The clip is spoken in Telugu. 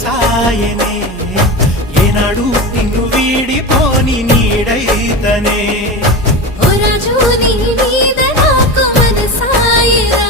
సాయనే ఏనాడు నిన్ను వీడిపోని నీడైతనే ఓ రాజు నీ మీద నాకు మనసాయరా